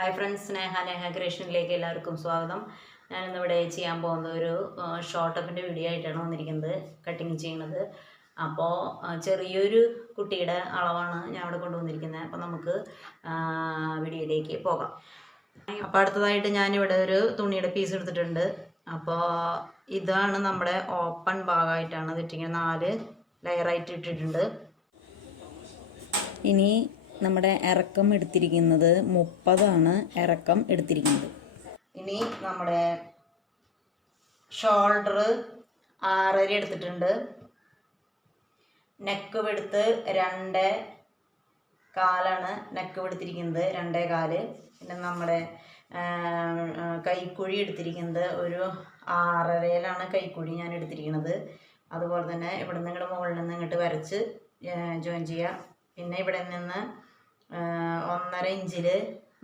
Hi friends, Neha ക്രിയേഷനിലേക്ക് എല്ലാവർക്കും സ്വാഗതം. ഞാനിന്നിവിടെ ചെയ്യാൻ പോകുന്ന ഒരു ഷോർട്ടപ്പിൻ്റെ വീഡിയോ ആയിട്ടാണ് വന്നിരിക്കുന്നത്, കട്ടിങ് ചെയ്യുന്നത്. അപ്പോൾ ചെറിയൊരു കുട്ടിയുടെ അളവാണ് ഞാൻ ഇവിടെ കൊണ്ടുവന്നിരിക്കുന്നത്. അപ്പോൾ നമുക്ക് വീഡിയോയിലേക്ക് പോകാം. അപ്പോൾ അടുത്തതായിട്ട് ഞാനിവിടെ ഒരു തുണിയുടെ പീസ് എടുത്തിട്ടുണ്ട്. അപ്പോൾ ഇതാണ് നമ്മുടെ ഓപ്പൺ ഭാഗമായിട്ടാണ് ഇതിട്ടിരിക്കുന്നത്. 4 ലെയറായിട്ട് ഇട്ടിട്ടുണ്ട്. ഇനി നമ്മുടെ ഇറക്കം എടുത്തിരിക്കുന്നത് 30 ഇറക്കം എടുത്തിരിക്കുന്നത്. ഇനി നമ്മുടെ ഷോൾഡർ 6.5 എടുത്തിട്ടുണ്ട്. നെക്ക് വെടുത്ത് 2.4 നെക്ക് വെടുത്തിരിക്കുന്നത്, 2.4. പിന്നെ നമ്മുടെ കൈക്കുഴി എടുത്തിരിക്കുന്നത് ഒരു 6.5 കൈക്കുഴി ഞാൻ എടുത്തിരിക്കുന്നത്. അതുപോലെ തന്നെ ഇവിടെ നിന്ന് ഇങ്ങോട്ട് മുകളിൽ നിന്ന് ഇങ്ങോട്ട് വരച്ച് ജോയിൻ ചെയ്യുക. പിന്നെ ഇവിടെ നിന്ന് 1.5 ഇഞ്ചിൽ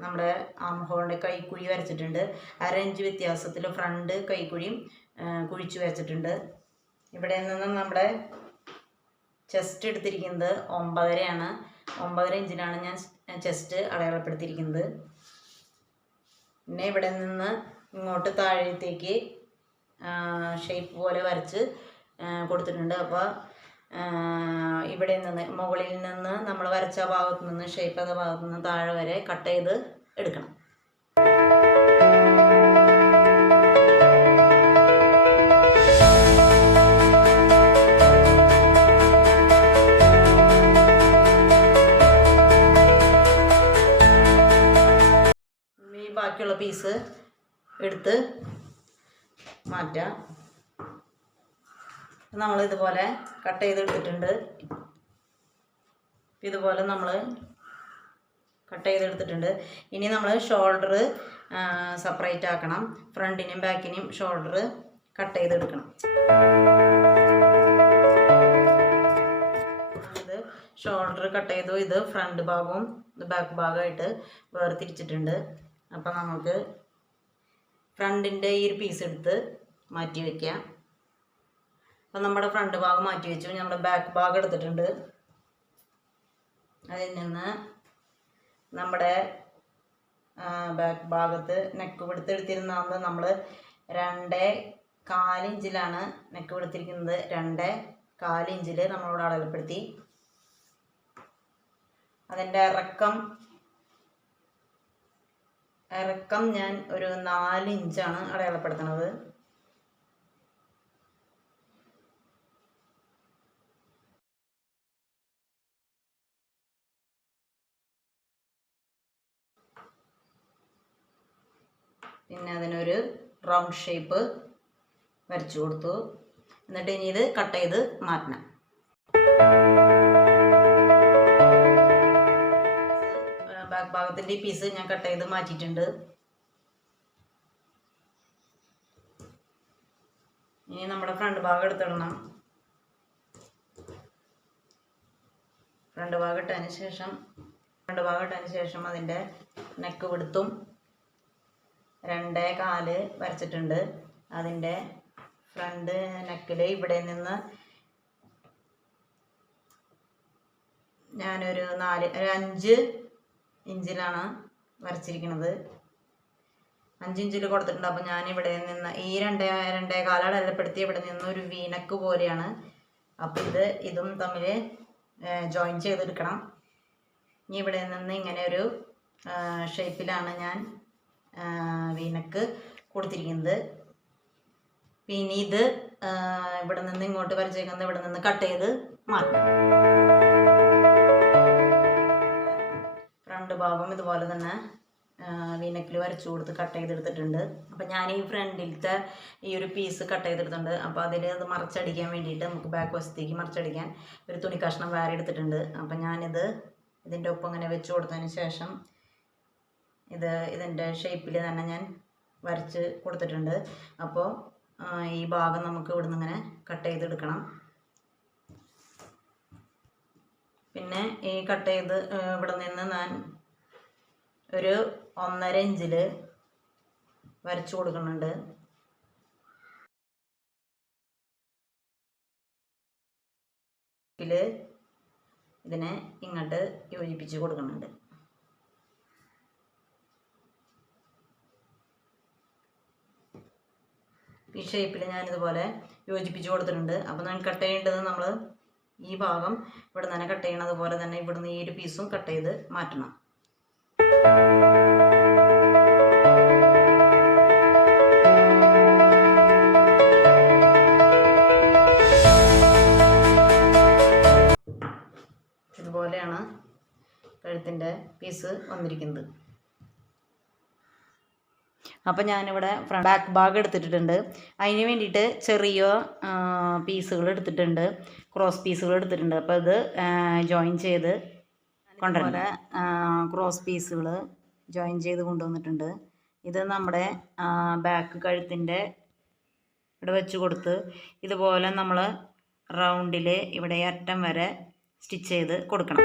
നമ്മുടെ ആം ഹോളിൻ്റെ കൈക്കുഴി വരച്ചിട്ടുണ്ട്. 1/2 ഇഞ്ച് വ്യത്യാസത്തിൽ ഫ്രണ്ട് കൈക്കുഴിയും കുഴിച്ച് വരച്ചിട്ടുണ്ട്. ഇവിടെ നിന്ന് നമ്മുടെ ചെസ്റ്റ് എടുത്തിരിക്കുന്നത് 9.5 9.5 ഇഞ്ചിലാണ് ഞാൻ ചെസ്റ്റ് അടയാളപ്പെടുത്തിയിരിക്കുന്നത്. പിന്നെ ഇവിടെ നിന്ന് ഇങ്ങോട്ട് താഴത്തേക്ക് ഷേപ്പ് പോലെ വരച്ച് കൊടുത്തിട്ടുണ്ട്. അപ്പോൾ ഇവിടെ നിന്ന് മുകളിൽ നിന്ന് നമ്മൾ വരച്ച ഭാഗത്തു നിന്ന് ഷേപ്പ് ചെയ്ത ഭാഗത്തു നിന്ന് താഴെ വരെ കട്ട് ചെയ്ത് എടുക്കണം. ഈ ബാക്കിയുള്ള പീസ് എടുത്ത് മാറ്റാം. നമ്മൾ ഇതുപോലെ കട്ട് ചെയ്തെടുത്തിട്ടുണ്ട്. ഇതുപോലെ നമ്മൾ കട്ട് ചെയ്തെടുത്തിട്ടുണ്ട്. ഇനി നമ്മൾ ഷോൾഡർ സെപ്പറേറ്റ് ആക്കണം. ഫ്രണ്ടിനെയും ബാക്കിനെയും ഷോൾഡർ കട്ട് ചെയ്തെടുക്കണം. ഇത് ഷോൾഡർ കട്ട് ചെയ്തു. ഇത് ഫ്രണ്ട് ഭാഗവും ഇത് ബാക്ക് ഭാഗമായിട്ട് വേർതിരിച്ചിട്ടുണ്ട്. അപ്പം നമുക്ക് ഫ്രണ്ടിൻ്റെ ഈ ഒരു പീസ് എടുത്ത് മാറ്റി വയ്ക്കാം. അപ്പം നമ്മുടെ ഫ്രണ്ട് ഭാഗം മാറ്റി വെച്ചു. നമ്മുടെ ബാക്ക് ഭാഗം എടുത്തിട്ടുണ്ട്. അതിൽ നിന്ന് നമ്മുടെ ബാക്ക് ഭാഗത്ത് നെക്ക് പിടുത്ത് എടുത്തിരുന്നത് നമ്മൾ 2.4 ഇഞ്ചിലാണ് നെക്ക് പിടുത്തിരിക്കുന്നത്. 2.4 ഇഞ്ചിൽ നമ്മളോട് അടയാളപ്പെടുത്തി. അതിൻ്റെ ഇറക്കം ഞാൻ ഒരു 4 ഇഞ്ചാണ് അടയാളപ്പെടുത്തുന്നത്. പിന്നെ അതിനൊരു റൗണ്ട് ഷേപ്പ് വരച്ചു കൊടുത്തു. എന്നിട്ട് ഇനി ഇത് കട്ട് ചെയ്ത് മാറ്റണം. ബാക്ക് ഭാഗത്തിൻ്റെ ഈ പീസ് ഞാൻ കട്ട് ചെയ്ത് മാറ്റിയിട്ടുണ്ട്. ഇനി നമ്മുടെ ഫ്രണ്ട് ഭാഗം എടുത്തിടണം. ഫ്രണ്ട് ഭാഗം ഇട്ടതിന് ശേഷം അതിൻ്റെ നെക്ക് പിടുത്തും 2.4 വരച്ചിട്ടുണ്ട്. അതിൻ്റെ ഫ്രണ്ട് നെക്കിൽ ഇവിടെ നിന്ന് ഞാനൊരു 5 ഇഞ്ചിലാണ് വരച്ചിരിക്കുന്നത്. 5 ഇഞ്ചിൽ കൊടുത്തിട്ടുണ്ട്. അപ്പോൾ ഞാനിവിടെ നിന്ന് ഈ 2.4 അടയാളപ്പെടുത്തി ഇവിടെ നിന്ന് ഒരു വീനക്ക് പോലെയാണ്. അപ്പോൾ ഇതും തമ്മിൽ ജോയിൻ ചെയ്തെടുക്കണം. ഇനി ഇവിടെ നിന്ന് ഇങ്ങനെ ഒരു ഷേപ്പിലാണ് ഞാൻ വീനക്ക് കൊടുത്തിരിക്കുന്നത്. പിന്നെ ഇത് ഇവിടെ നിന്ന് ഇങ്ങോട്ട് വരച്ചേക്കുന്നത് ഇവിടെ നിന്ന് കട്ട് ചെയ്ത് മാറ്റാം. ഫ്രണ്ട് ഭാഗം ഇതുപോലെ തന്നെ വീനക്കിൽ വരച്ചു കൊടുത്ത് കട്ട് ചെയ്തെടുത്തിട്ടുണ്ട്. അപ്പം ഞാൻ ഈ ഫ്രണ്ടിലത്തെ ഈ ഒരു പീസ് കട്ട് ചെയ്തെടുത്തിട്ടുണ്ട്. അപ്പോൾ അത് മറച്ചടിക്കാൻ വേണ്ടിയിട്ട് നമുക്ക് ബാക്ക് വശത്തേക്ക് മറച്ചടിക്കാൻ ഒരു തുണി കഷ്ണം വേറെ എടുത്തിട്ടുണ്ട്. അപ്പം ഞാനിത് ഇതിൻ്റെ ഒപ്പം ഇങ്ങനെ വെച്ച് കൊടുത്തതിന് ശേഷം ഇതിൻ്റെ ഷേപ്പിൽ തന്നെ ഞാൻ വരച്ച് കൊടുത്തിട്ടുണ്ട്. അപ്പോൾ ഈ ഭാഗം നമുക്ക് ഇവിടെ നിന്ന് ഇങ്ങനെ കട്ട് ചെയ്തെടുക്കണം. പിന്നെ ഈ കട്ട് ചെയ്ത് ഇവിടെ നിന്ന് ഞാൻ ഒരു 1.5 ഇഞ്ചിൽ വരച്ചു കൊടുക്കുന്നുണ്ട്. ഇതിനെ ഇങ്ങോട്ട് യോജിപ്പിച്ച് കൊടുക്കുന്നുണ്ട്. ഈ ഷേപ്പിൽ ഞാനിതുപോലെ യോജിപ്പിച്ച് കൊടുത്തിട്ടുണ്ട്. അപ്പോൾ ഞാൻ കട്ട് ചെയ്യേണ്ടത് നമ്മൾ ഈ ഭാഗം ഇവിടെ തന്നെ കട്ട് ചെയ്യണം. അതുപോലെ തന്നെ ഇവിടുന്ന് ഈ ഒരു പീസും കട്ട് ചെയ്ത് മാറ്റണം. ഇതുപോലെയാണ് കഴുത്തിൻ്റെ പീസ് വന്നിരിക്കുന്നത്. അപ്പോൾ ഞാനിവിടെ ബാക്ക് ഭാഗം എടുത്തിട്ടുണ്ട്. അതിന് വേണ്ടിയിട്ട് ചെറിയ പീസുകൾ എടുത്തിട്ടുണ്ട്, ക്രോസ് പീസുകൾ എടുത്തിട്ടുണ്ട്. അപ്പോൾ ഇത് ജോയിൻ ചെയ്ത് കൊണ്ടുവരുന്ന ക്രോസ് പീസുകൾ ജോയിൻ ചെയ്ത് കൊണ്ടുവന്നിട്ടുണ്ട്. ഇത് നമ്മുടെ ബാക്ക് കഴുത്തിൻ്റെ ഇവിടെ വെച്ച് കൊടുത്ത് ഇതുപോലെ നമ്മൾ റൗണ്ടിൽ ഇവിടെ അറ്റം വരെ സ്റ്റിച്ച് ചെയ്ത് കൊടുക്കണം.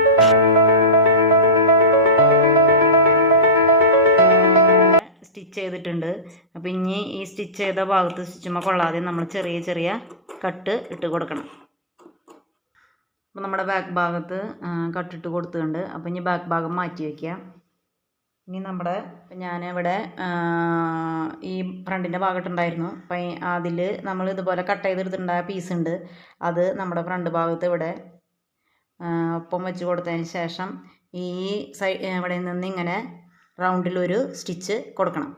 സ്റ്റിച്ച് ചെയ്തിട്ടുണ്ട്. അപ്പോൾ ഇനി ഈ സ്റ്റിച്ച് ചെയ്ത ഭാഗത്ത് സ്റ്റിച്ചുമ്പോൾ കൊള്ളാതെ നമ്മൾ ചെറിയ ചെറിയ കട്ട് ഇട്ട് കൊടുക്കണം. അപ്പോൾ നമ്മുടെ ബാക്ക് ഭാഗത്ത് കട്ടിട്ട് കൊടുത്തിട്ടുണ്ട്. അപ്പോൾ ഇനി ബാക്ക് ഭാഗം മാറ്റി വയ്ക്കുക. ഇനി നമ്മുടെ ഞാനിവിടെ ഈ ഫ്രണ്ടിൻ്റെ ഭാഗത്തുണ്ടായിരുന്നു. അപ്പം അതിൽ നമ്മൾ ഇതുപോലെ കട്ട് ചെയ്തെടുത്തിട്ടുണ്ടായ പീസ് ഉണ്ട്. അത് നമ്മുടെ ഫ്രണ്ട് ഭാഗത്ത് ഇവിടെ ഒപ്പം വെച്ച് കൊടുത്തതിന് ശേഷം ഈ ഇവിടെ നിന്ന് ഇങ്ങനെ റൗണ്ടിലൊരു സ്റ്റിച്ച് കൊടുക്കണം.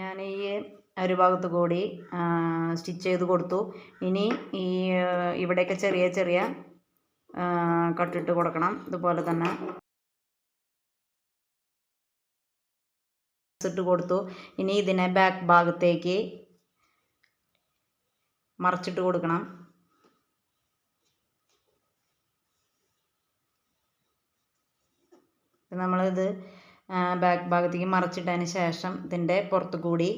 ഞാൻ ഈ ഒരു ഭാഗത്ത് കൂടി സ്റ്റിച്ച് ചെയ്ത് കൊടുത്തു. ഇനി ഈ ഇവിടെയൊക്കെ ചെറിയ ചെറിയ കട്ടിട്ട് കൊടുക്കണം. ഇതുപോലെ തന്നെ ഇട്ട് കൊടുത്തു. ഇനി ഇതിനെ ബാക്ക് ഭാഗത്തേക്ക് മറിച്ചിട്ട് കൊടുക്കണം. നമ്മളിത് ബാക്ക് ഭാഗത്തേക്ക് മറിച്ചിട്ടതിന് ശേഷം ഇതിൻ്റെ പുറത്തു കൂടി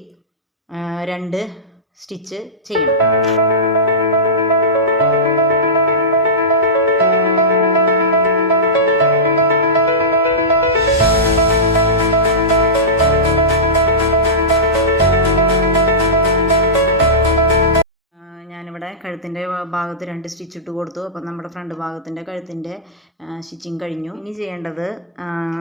2 സ്റ്റിച്ച് ചെയ്യണം. കഴുത്തിൻ്റെ ഭാഗത്ത് 2 സ്റ്റിച്ച് ഇട്ട് കൊടുത്തു. അപ്പം നമ്മുടെ ഫ്രണ്ട് ഭാഗത്തിൻ്റെ കഴുത്തിൻ്റെ സ്റ്റിച്ചിങ് കഴിഞ്ഞു. ഇനി ചെയ്യേണ്ടത്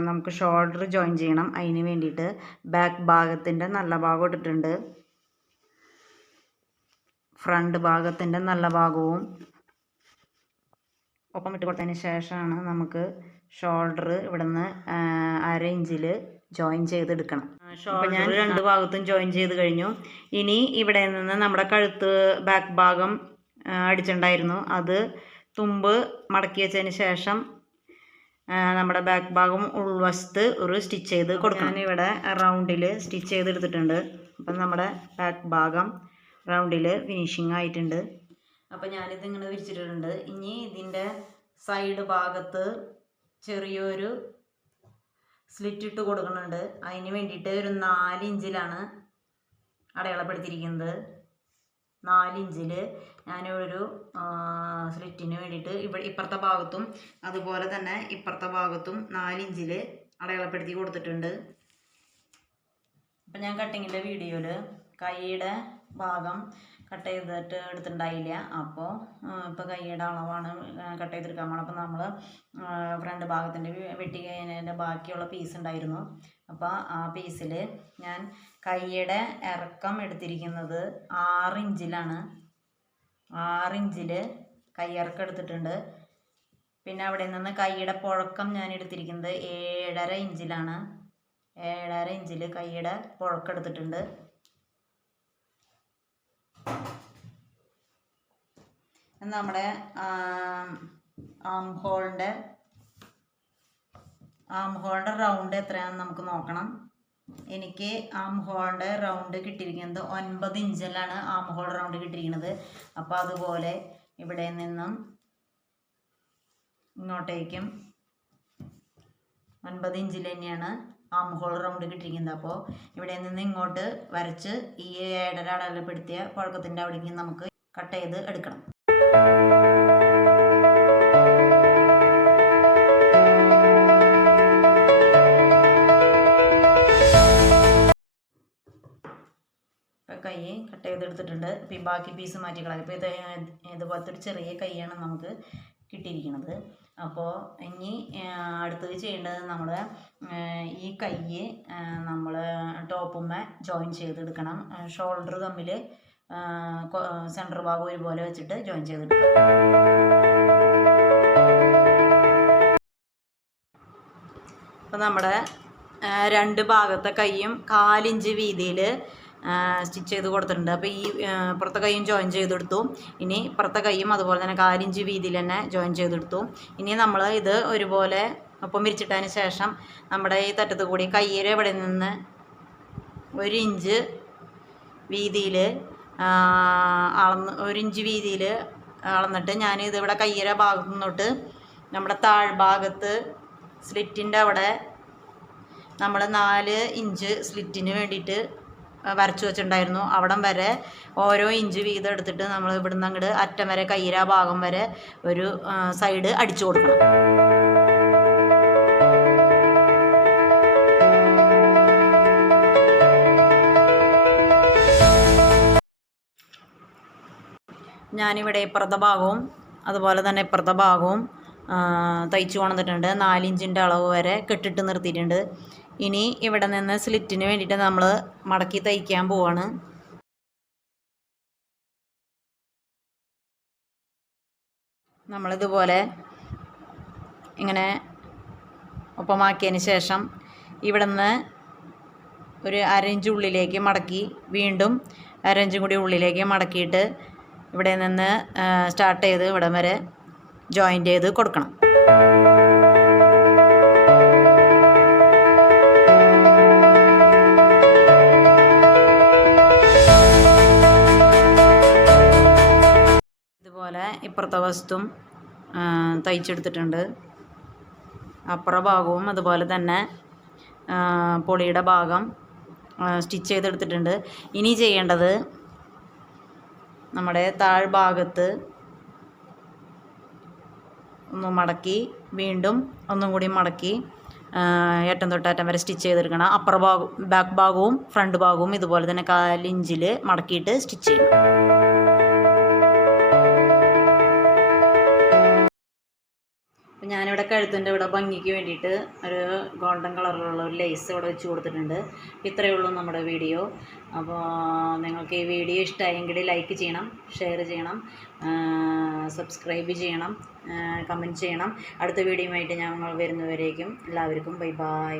നമുക്ക് ഷോൾഡർ ജോയിൻ ചെയ്യണം. അതിന് വേണ്ടിയിട്ട് ബാക്ക് ഭാഗത്തിൻ്റെ നല്ല ഭാഗം ഇട്ടിട്ടുണ്ട്. ഫ്രണ്ട് ഭാഗത്തിൻ്റെ നല്ല ഭാഗവും ഒപ്പം ഇട്ട് കൊടുത്തതിന് ശേഷമാണ് നമുക്ക് ഷോൾഡർ ഇവിടെ നിന്ന് 1/2 ഇഞ്ചിൽ ജോയിൻ ചെയ്തെടുക്കണം. ഞാൻ 2 ഭാഗത്തും ജോയിൻ ചെയ്ത് കഴിഞ്ഞു. ഇനി ഇവിടെ നിന്ന് നമ്മുടെ കഴുത്ത് ബാക്ക് ഭാഗം അടിച്ചിട്ടുണ്ടായിരുന്നു. അത് തുമ്പ് മടക്കി വെച്ചതിന് ശേഷം നമ്മുടെ ബാക്ക് ഭാഗം ഉൾവശത്ത് ഒരു സ്റ്റിച്ച് ചെയ്ത് കൊടുക്കണം. ഞാനിവിടെ റൗണ്ടിൽ സ്റ്റിച്ച് ചെയ്തെടുത്തിട്ടുണ്ട്. അപ്പം നമ്മുടെ ബാക്ക് ഭാഗം റൗണ്ടിൽ ഫിനിഷിങ് ആയിട്ടുണ്ട്. അപ്പം ഞാനിത് ഇങ്ങനെ വിരിച്ചിട്ടുണ്ട്. ഇനി ഇതിൻ്റെ സൈഡ് ഭാഗത്ത് ചെറിയൊരു സ്ലിറ്റ് ഇട്ട് കൊടുക്കുന്നുണ്ട്. അതിന് വേണ്ടിയിട്ട് ഒരു 4 ഇഞ്ചിലാണ് അടയാളപ്പെടുത്തിയിരിക്കുന്നത്. 4 ഇഞ്ചിൽ ഞാനൊരു സ്ലിറ്റിന് വേണ്ടിയിട്ട് ഇവിടെ ഇപ്പുറത്തെ ഭാഗത്തും അതുപോലെ തന്നെ ഇപ്പുറത്തെ ഭാഗത്തും 4 ഇഞ്ചിൽ അടയാളപ്പെടുത്തി കൊടുത്തിട്ടുണ്ട്. അപ്പം ഞാൻ കട്ടിങ്ങിൻ്റെ വീഡിയോയിൽ കൈയുടെ ഭാഗം കട്ട് ചെയ്തിട്ട് എടുത്തിട്ടുണ്ടായില്ല. അപ്പോൾ ഇപ്പോൾ കൈയുടെ അളവാണ് കട്ട് ചെയ്തെടുക്കാൻ പോകണം. അപ്പോൾ നമ്മൾ ഫ്രണ്ട് ഭാഗത്തിൻ്റെ വെട്ടി കഴിഞ്ഞതിൻ്റെ ബാക്കിയുള്ള പീസ് ഉണ്ടായിരുന്നു. അപ്പോൾ ആ പീസിൽ ഞാൻ കൈയുടെ ഇറക്കം എടുത്തിരിക്കുന്നത് 6 ഇഞ്ചിലാണ്. 6 ഇഞ്ചിൽ കൈയിറക്കം എടുത്തിട്ടുണ്ട്. പിന്നെ അവിടെ നിന്ന് കൈയുടെ പുഴക്കം ഞാൻ എടുത്തിരിക്കുന്നത് 7.5 ഇഞ്ചിലാണ്. 7.5 ഇഞ്ചിൽ കൈയുടെ പുഴക്കം എടുത്തിട്ടുണ്ട്. നമ്മുടെ ആം ഹോളിൻ്റെ റൗണ്ട് എത്രയാണെന്ന് നമുക്ക് നോക്കണം. എനിക്ക് ആം ഹോളിൻ്റെ റൗണ്ട് കിട്ടിയിരിക്കുന്നത് 9 ഇഞ്ചിലാണ് ആം ഹോൾ റൗണ്ട് കിട്ടിയിരിക്കുന്നത്. അപ്പോൾ അതുപോലെ ഇവിടെ നിന്നും ഇങ്ങോട്ടേക്കും 9 ഇഞ്ചിൽ തന്നെയാണ് ആം ഹോൾ റൗണ്ട് കിട്ടിയിരിക്കുന്നത്. അപ്പോൾ ഇവിടെ നിന്ന് ഇങ്ങോട്ട് വരച്ച് ഈ 7.5 അടയാളപ്പെടുത്തിയ പുഴക്കത്തിൻ്റെ അവിടേക്ക് നമുക്ക് കട്ട് ചെയ്ത് എടുക്കണം. കൈ കട്ട് ചെയ്തെടുത്തിട്ടുണ്ട്. ഇപ്പോൾ ഈ ബാക്കി പീസ് മാറ്റിക്കളയാം. ഇപ്പോൾ ഇതുപോലത്തെ ഒരു ചെറിയ കൈയാണ് നമുക്ക് കിട്ടിയിരിക്കുന്നത്. അപ്പോൾ ഇനി അടുത്തത് ചെയ്യേണ്ടത് നമ്മൾ ഈ കൈ നമ്മൾ ടോപ്പുമ്മ ജോയിൻ ചെയ്തെടുക്കണം. ഷോൾഡർ തമ്മിൽ സെൻറ്റർ ഭാഗം ഒരുപോലെ വെച്ചിട്ട് ജോയിൻ ചെയ്തെടുക്കാം. അപ്പോൾ നമ്മുടെ രണ്ട് ഭാഗത്തെ കൈയും 1/4 ഇഞ്ച് വീതിയിൽ സ്റ്റിച്ച് ചെയ്ത് കൊടുത്തിട്ടുണ്ട്. അപ്പോൾ ഈ പുറത്തെ കൈയും ജോയിൻ ചെയ്തെടുത്തു. ഇനി പുറത്തെ കൈയും അതുപോലെ തന്നെ 1/4 ഇഞ്ച് വീതിയിൽ തന്നെ ജോയിൻ ചെയ്തെടുത്തു. ഇനി നമ്മൾ ഇത് ഒരുപോലെ ഒപ്പം വിരിച്ചിട്ടതിന് ശേഷം നമ്മുടെ ഈ തറ്റത്ത് കൂടി കയ്യിലെ ഇവിടെ നിന്ന് 1 ഇഞ്ച് വീതിയിൽ 1 ഇഞ്ച് വീതിയിൽ അളന്നിട്ട് ഞാനിത് ഇവിടെ കയ്യിലെ ഭാഗത്തു നിന്നോട്ട് നമ്മുടെ താഴ്ഭാഗത്ത് സ്ലിറ്റിൻ്റെ അവിടെ നമ്മൾ 4 ഇഞ്ച് സ്ലിറ്റിന് വേണ്ടിയിട്ട് വരച്ചു വെച്ചിട്ടുണ്ടായിരുന്നു. അവിടം വരെ ഓരോ ഇഞ്ച് വീതം എടുത്തിട്ട് നമ്മൾ ഇവിടുന്ന് അങ്ങോട്ട് അറ്റം വരെ കയ്യിലെ ഭാഗം വരെ ഒരു സൈഡ് അടിച്ചു കൊടുക്കണം. ഞാനിവിടെ ഇപ്പുറത്തെ ഭാഗവും അതുപോലെ തന്നെ ഇപ്പുറത്തെ ഭാഗവും തയ്ച്ചു കൊണ്ടുവന്നിട്ടുണ്ട്. 4 ഇഞ്ചിൻ്റെ അളവ് വരെ കെട്ടിട്ട് നിർത്തിയിട്ടുണ്ട്. ഇനി ഇവിടെ നിന്ന് സ്ലിറ്റിന് വേണ്ടിയിട്ട് നമ്മൾ മടക്കി തയ്ക്കാൻ പോവാണ്. നമ്മളിതുപോലെ ഇങ്ങനെ ഒപ്പമാക്കിയതിന് ശേഷം ഇവിടെ നിന്ന് ഒരു 1/2 ഇഞ്ച് ഉള്ളിലേക്ക് മടക്കി വീണ്ടും 1/2 ഇഞ്ചും കൂടി ഉള്ളിലേക്ക് മടക്കിയിട്ട് ഇവിടെ നിന്ന് സ്റ്റാർട്ട് ചെയ്ത് ഇവിടം വരെ ജോയിൻ്റ് ചെയ്ത് കൊടുക്കണം. ഇതുപോലെ ഇപ്പുറത്തെ വശത്തും തയ്ച്ചെടുത്തിട്ടുണ്ട്. അപ്പുറ ഭാഗവും അതുപോലെ തന്നെ പൊളിയുടെ ഭാഗം സ്റ്റിച്ച് ചെയ്തെടുത്തിട്ടുണ്ട്. ഇനി ചെയ്യേണ്ടത് നമ്മുടെ താഴ്ഭാഗത്ത് ഒന്ന് മടക്കി വീണ്ടും ഒന്നും കൂടി മടക്കി അറ്റം തൊട്ട് അറ്റം വരെ സ്റ്റിച്ച് ചെയ്തെടുക്കണം. അപ്പുറ ഭാഗം ബാക്ക് ഭാഗവും ഫ്രണ്ട് ഭാഗവും ഇതുപോലെ തന്നെ 1/4 ഇഞ്ചിൽ മടക്കിയിട്ട് സ്റ്റിച്ച് ചെയ്യണം. ഞാനിവിടെ കഴുത്തിൻ്റെ ഇവിടെ ഭംഗിക്ക് വേണ്ടിയിട്ട് ഒരു ഗോൾഡൻ കളറിലുള്ള ഒരു ലേസ് ഇവിടെ വെച്ച് കൊടുത്തിട്ടുണ്ട്. ഇത്രയേ ഉള്ളൂ നമ്മുടെ വീഡിയോ. അപ്പോൾ നിങ്ങൾക്ക് ഈ വീഡിയോ ഇഷ്ടമായെങ്കിൽ ലൈക്ക് ചെയ്യണം, ഷെയർ ചെയ്യണം, സബ്സ്ക്രൈബ് ചെയ്യണം, കമൻറ്റ് ചെയ്യണം. അടുത്ത വീഡിയോയുമായിട്ട് ഞങ്ങൾ വരുന്നവരേക്കും എല്ലാവർക്കും ബൈ ബൈ.